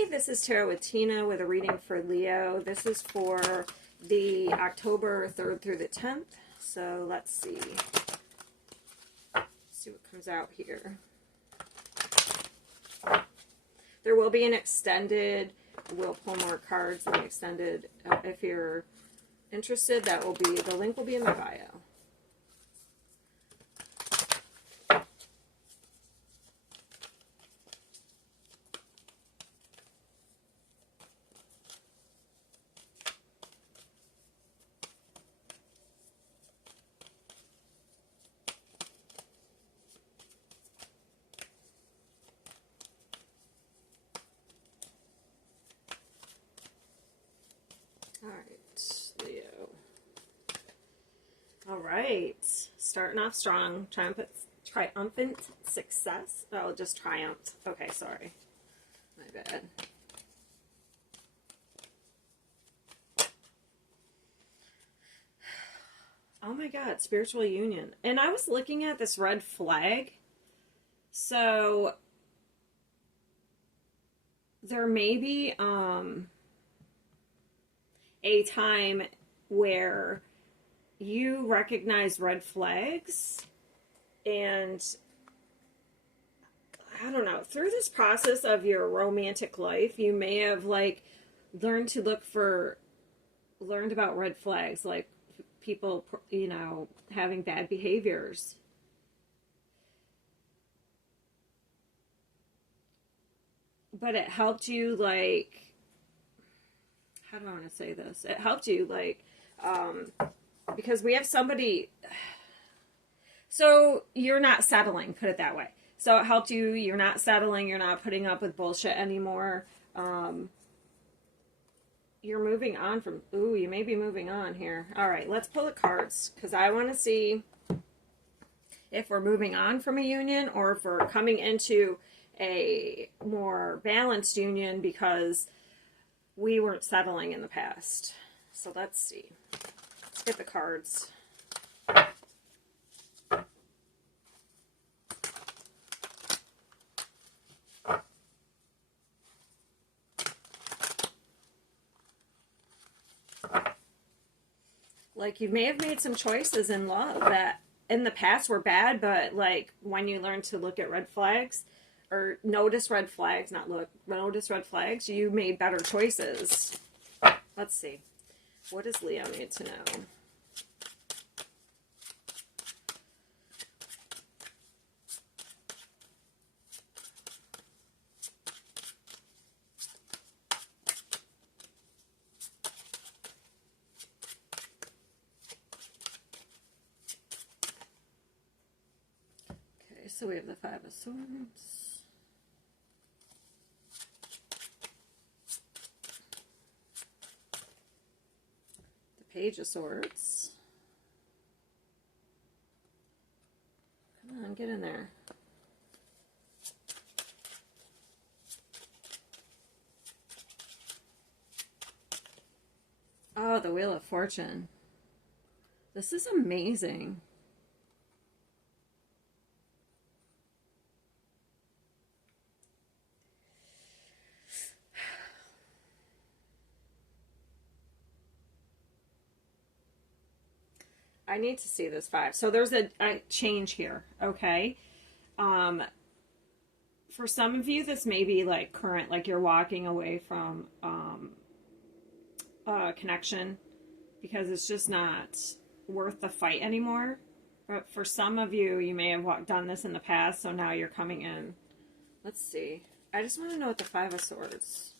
Hi, this is Tarot with Tina with a reading for Leo. This is for the October 3rd through the 10th. So let's see. See what comes out here. There will be an extended, we'll pull more cards in the extended. If you're interested, that will be, the link will be in the bio. All right, starting off strong, triumphant success. Oh, just triumphed. Okay, sorry. My bad. Oh my God, spiritual union. And I was looking at this red flag. So there may be a time where you recognize red flags, and I don't know, through this process of your romantic life, you may have learned about red flags, like people, having bad behaviors. But it helped you, how do I want to say this? It helped you, because we have somebody, so you're not settling, put it that way. So it helped you, you're not settling, you're not putting up with bullshit anymore. You're moving on from, you may be moving on here. All right, let's pull the cards, because I want to see if we're moving on from a union or if we're coming into a more balanced union because we weren't settling in the past. So let's see. Let's get the cards. Like, you may have made some choices in love that in the past were bad, but when you learn to look at red flags or notice red flags, notice red flags, you made better choices. Let's see. What does Leo need to know? Okay, so we have the Five of Swords. Page of Swords. Come on, get in there. Oh, the Wheel of Fortune. This is amazing. I need to see this 5. So there's a change here, okay? For some of you, this may be current, like you're walking away from a connection because it's just not worth the fight anymore. But for some of you, you may have done this in the past, so now you're coming in. Let's see. I just want to know what the Five of Swords.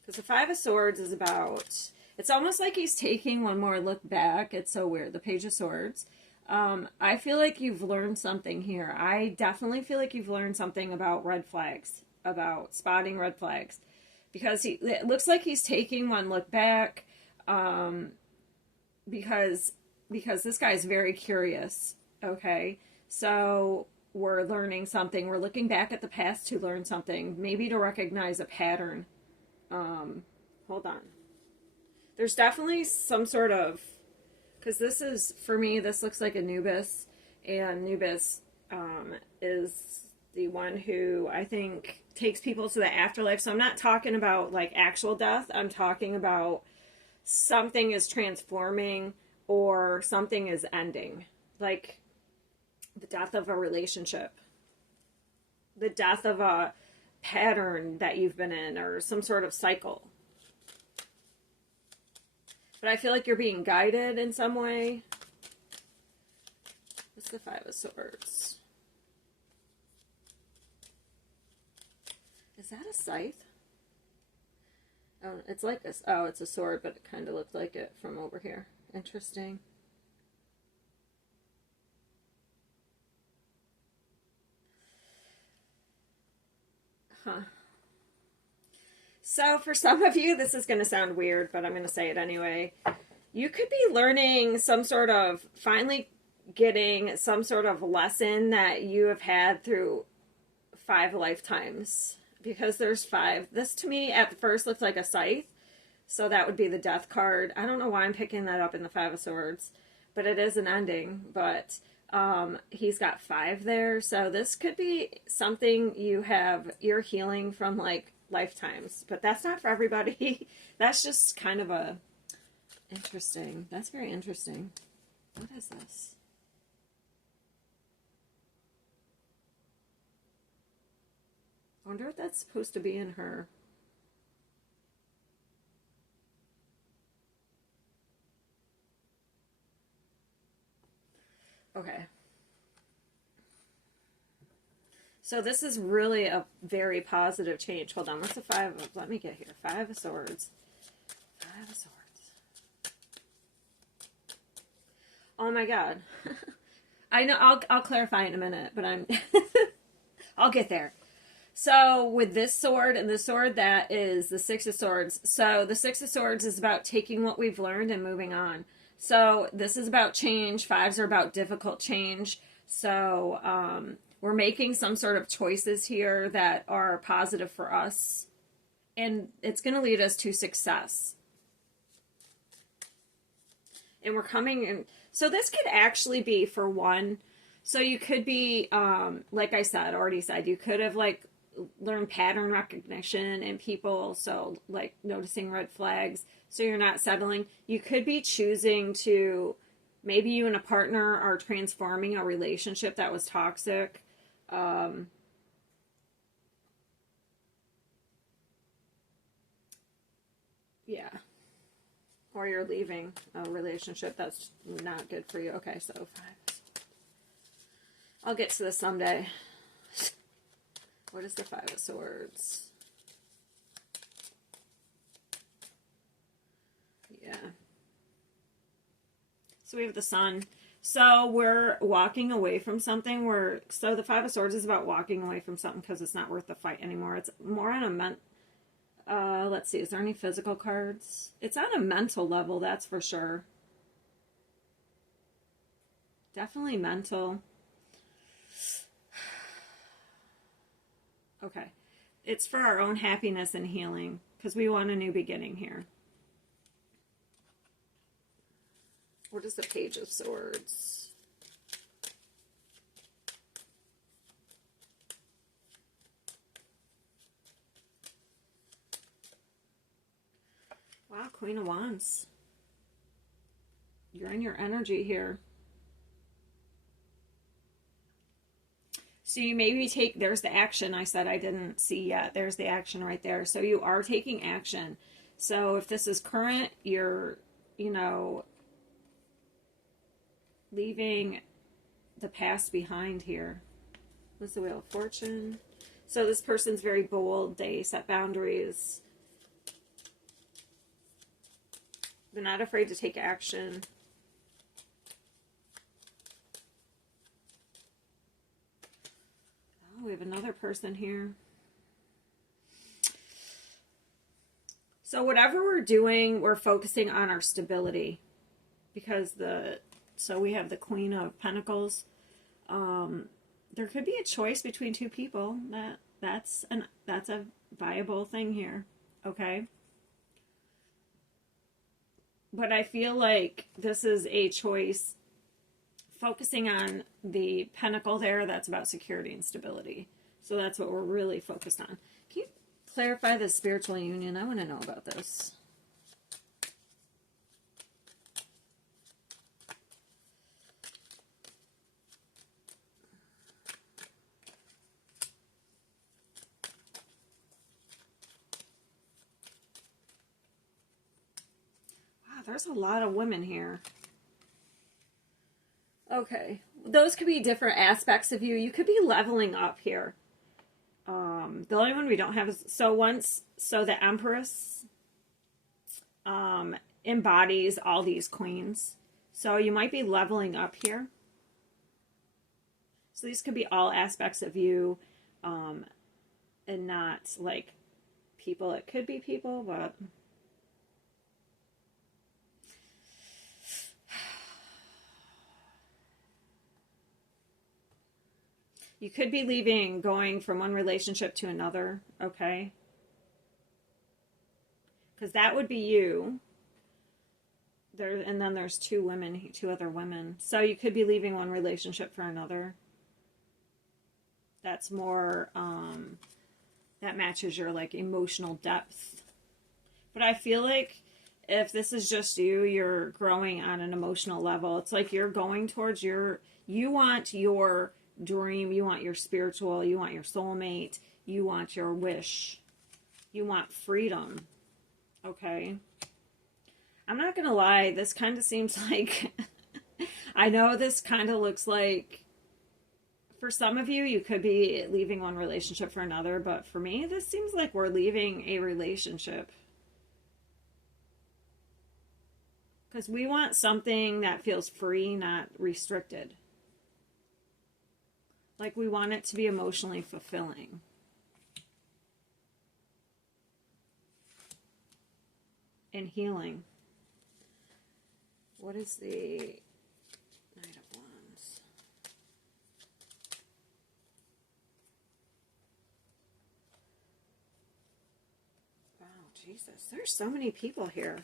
Because the Five of Swords is about... It's almost like he's taking one more look back. It's so weird. The Page of Swords. I feel like you've learned something here. I definitely feel like you've learned something about red flags, about spotting red flags. Because it looks like he's taking one look back because this guy's very curious, okay? So we're learning something. We're looking back at the past to learn something, maybe to recognize a pattern. Hold on. There's definitely some sort of, because this is, for me, this looks like Anubis, and Anubis is the one who I think takes people to the afterlife. So I'm not talking about like actual death. I'm talking about something is transforming or something is ending. Like the death of a relationship, the death of a pattern that you've been in, or some sort of cycle. But I feel like you're being guided in some way. What's the Five of Swords? Is that a scythe? Oh, it's like a, oh, it's a sword, but it kind of looked like it from over here. Interesting. Huh. So for some of you, this is going to sound weird, but I'm going to say it anyway. You could be learning some sort of, finally getting some sort of lesson that you have had through 5 lifetimes. Because there's 5. This to me at first looked like a scythe. So that would be the death card. I don't know why I'm picking that up in the 5 of Swords. But it is an ending. But he's got 5 there. So this could be something you're healing from like lifetimes. But that's not for everybody. That's just kind of a interesting. That's very interesting. What is this? I wonder what that's supposed to be in her. Okay. So this is really a very positive change. Hold on, what's the 5 of, let me get here. 5 of Swords. 5 of Swords. Oh my God. I know, I'll clarify in a minute, but I'll get there. So with this sword and the sword that is the 6 of Swords. So the 6 of Swords is about taking what we've learned and moving on. So this is about change. 5s are about difficult change. So we're making some sort of choices here that are positive for us. And it's going to lead us to success. And we're coming in. So this could actually be for one. So you could be, like I said, already said, you could have like learned pattern recognition in people. So like noticing red flags. So you're not settling. You could be choosing to, maybe you and a partner are transforming a relationship that was toxic. Yeah. Or you're leaving a relationship that's not good for you. Okay, so 5. I'll get to this someday. What is the 5 of Swords? Yeah. So we have the Sun. So we're walking away from something. So the 5 of Swords is about walking away from something because it's not worth the fight anymore. It's more on a let's see, is there any physical cards? It's on a mental level, that's for sure. Definitely mental. Okay. It's for our own happiness and healing because we want a new beginning here. What is the Page of Swords? Wow, Queen of Wands. You're in your energy here. So you maybe there's the action I said I didn't see yet. There's the action right there. So you are taking action. So if this is current, you're, leaving the past behind here. What's the Wheel of Fortune? So this person's very bold. They set boundaries. They're not afraid to take action. Oh, we have another person here. So whatever we're doing, we're focusing on our stability. Because so we have the Queen of Pentacles. There could be a choice between 2 people. That's a viable thing here. Okay? But I feel like this is a choice focusing on the pentacle there. That's about security and stability. So that's what we're really focused on. Can you clarify the spiritual union? I want to know about this. Wow, there's a lot of women here. Okay. Those could be different aspects of you. You could be leveling up here. The only one we don't have is so the Empress embodies all these queens. So you might be leveling up here. So these could be all aspects of you, and not like people. It could be people, but you could be leaving, going from one relationship to another, okay? Because that would be you. And then there's two other women. So you could be leaving one relationship for another. That's more, that matches your like emotional depth. But I feel like if this is just you, you're growing on an emotional level. It's like you're going towards you want your dream, you want your spiritual, you want your soulmate, you want your wish, you want freedom. Okay? I'm not gonna lie, this kind of seems like I know this kind of looks like for some of you, you could be leaving one relationship for another, but for me, this seems like we're leaving a relationship. Because we want something that feels free, not restricted. Like we want it to be emotionally fulfilling. And healing. What is the Knight of Wands? Wow, Jesus. There's so many people here.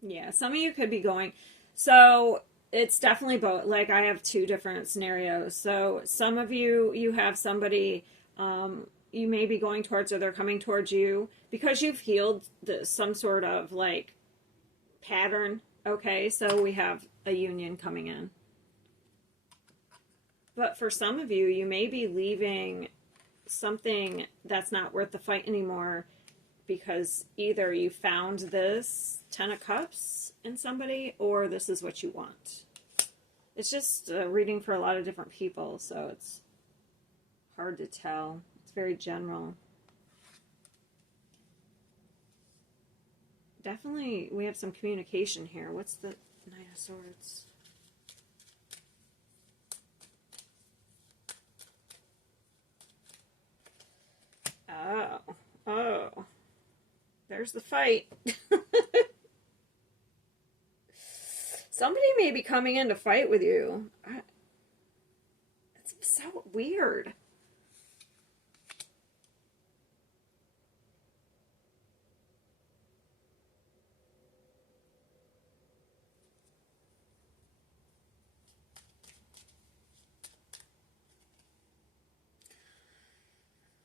Yeah, some of you could be going. So it's definitely both. Like I have two different scenarios. So some of you, you have somebody you may be going towards, or they're coming towards you because you've healed some sort of like pattern. Okay, so we have a union coming in. But for some of you, you may be leaving something that's not worth the fight anymore because either you found this Ten of Cups in somebody or this is what you want. It's just a reading for a lot of different people, so it's hard to tell. It's very general. Definitely, we have some communication here. What's the Knight of Swords? Oh. There's the fight. Somebody may be coming in to fight with you. It's so weird.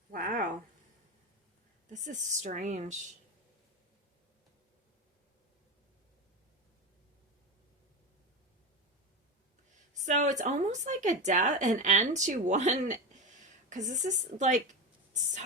Wow. This is strange. So it's almost like an end to one, because this is like so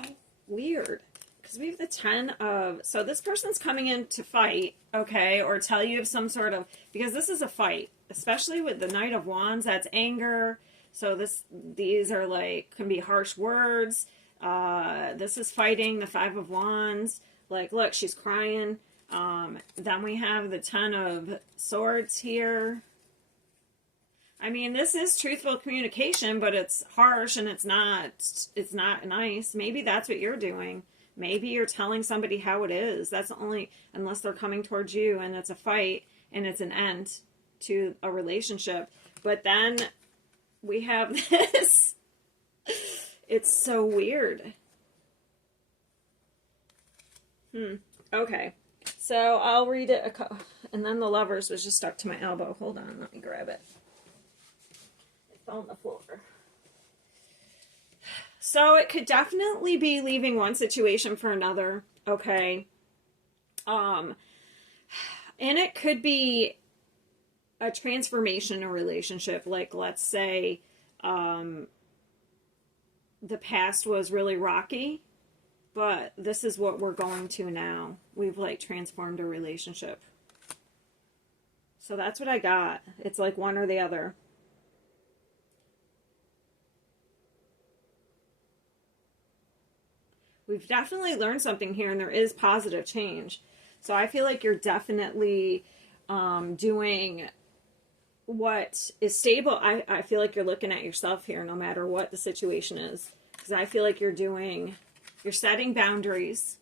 weird. Because we have the 10 of, so this person's coming in to fight, okay, or tell you of some sort of, because this is a fight, especially with the Knight of Wands, that's anger. So these are like, can be harsh words. This is fighting, the 5 of Wands. Like, look, she's crying. Then we have the 10 of Swords here. I mean, this is truthful communication, but it's harsh and it's not nice. Maybe that's what you're doing. Maybe you're telling somebody how it is. That's only, unless they're coming towards you and it's a fight and it's an end to a relationship. But then we have this. It's so weird. Okay. So I'll read it. And then the Lovers was just stuck to my elbow. Hold on. Let me grab it. fell on the floor. So it could definitely be leaving one situation for another, okay? And it could be a transformation in a relationship. Like, let's say the past was really rocky, but this is what we're going to now. We've, like, transformed a relationship. So that's what I got. It's like one or the other. We've definitely learned something here, and there is positive change. So I feel like you're definitely doing what is stable. I feel like you're looking at yourself here no matter what the situation is. Because I feel like you're setting boundaries.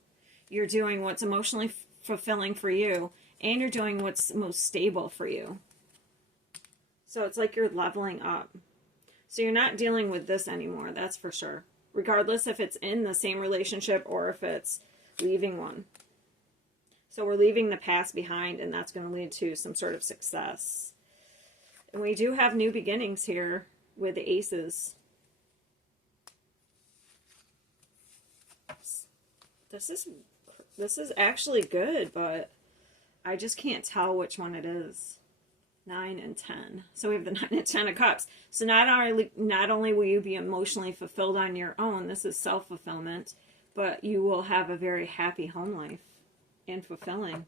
You're doing what's emotionally fulfilling for you. And you're doing what's most stable for you. So it's like you're leveling up. So you're not dealing with this anymore, that's for sure. Regardless if it's in the same relationship or if it's leaving one. So we're leaving the past behind, and that's going to lead to some sort of success. And we do have new beginnings here with the aces. This is actually good, but I just can't tell which one it is. 9 and 10. So we have the 9 and 10 of cups. So not only will you be emotionally fulfilled on your own, this is self-fulfillment, but you will have a very happy home life and fulfilling.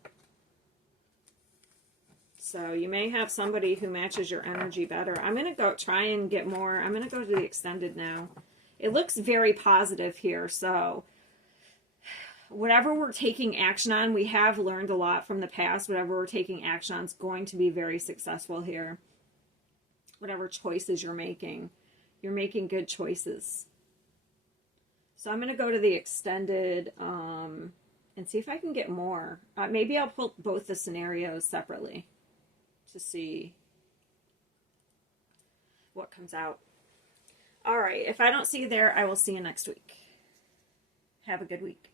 So you may have somebody who matches your energy better. I'm going to go try and get more. I'm going to go to the extended now. It looks very positive here. So whatever we're taking action on, we have learned a lot from the past. Whatever we're taking action on is going to be very successful here. Whatever choices you're making good choices. So I'm going to go to the extended and see if I can get more. Maybe I'll pull both the scenarios separately to see what comes out. All right. If I don't see you there, I will see you next week. Have a good week.